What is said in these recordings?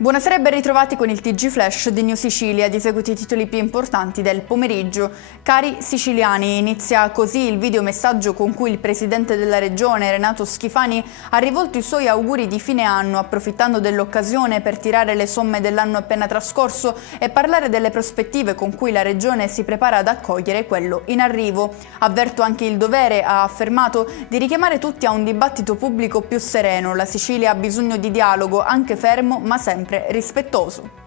Buonasera e ben ritrovati con il TG Flash di New Sicilia, di seguito i titoli più importanti del pomeriggio. Cari siciliani, inizia così il videomessaggio con cui il presidente della regione, Renato Schifani, ha rivolto i suoi auguri di fine anno, approfittando dell'occasione per tirare le somme dell'anno appena trascorso e parlare delle prospettive con cui la regione si prepara ad accogliere quello in arrivo. Avverto anche il dovere, ha affermato, di richiamare tutti a un dibattito pubblico più sereno. La Sicilia ha bisogno di dialogo, anche fermo, ma sempre rispettoso.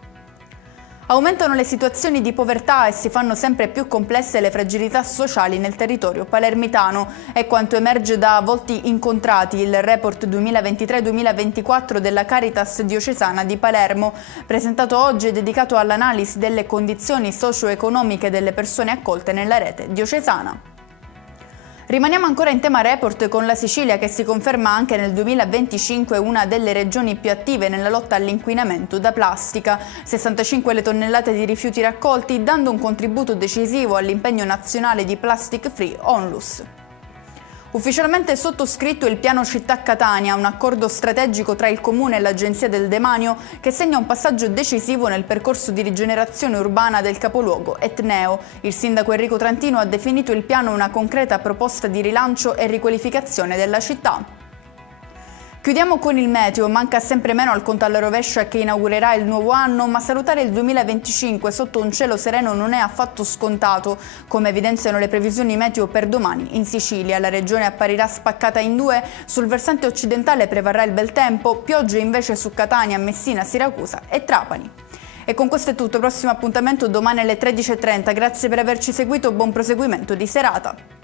Aumentano le situazioni di povertà e si fanno sempre più complesse le fragilità sociali nel territorio palermitano. È quanto emerge da Volti Incontrati, il report 2023-2024 della Caritas diocesana di Palermo, presentato oggi e dedicato all'analisi delle condizioni socio-economiche delle persone accolte nella rete diocesana. Rimaniamo ancora in tema report con la Sicilia che si conferma anche nel 2025 una delle regioni più attive nella lotta all'inquinamento da plastica. 65 le tonnellate di rifiuti raccolti, dando un contributo decisivo all'impegno nazionale di Plastic Free Onlus. Ufficialmente sottoscritto il piano Città Catania, un accordo strategico tra il Comune e l'Agenzia del Demanio che segna un passaggio decisivo nel percorso di rigenerazione urbana del capoluogo etneo. Il sindaco Enrico Trantino ha definito il piano una concreta proposta di rilancio e riqualificazione della città. Chiudiamo con il meteo, manca sempre meno al conto alla rovescia che inaugurerà il nuovo anno, ma salutare il 2025 sotto un cielo sereno non è affatto scontato, come evidenziano le previsioni meteo per domani in Sicilia. La regione apparirà spaccata in due, sul versante occidentale prevarrà il bel tempo, piogge invece su Catania, Messina, Siracusa e Trapani. E con questo è tutto, prossimo appuntamento domani alle 13:30, grazie per averci seguito, buon proseguimento di serata.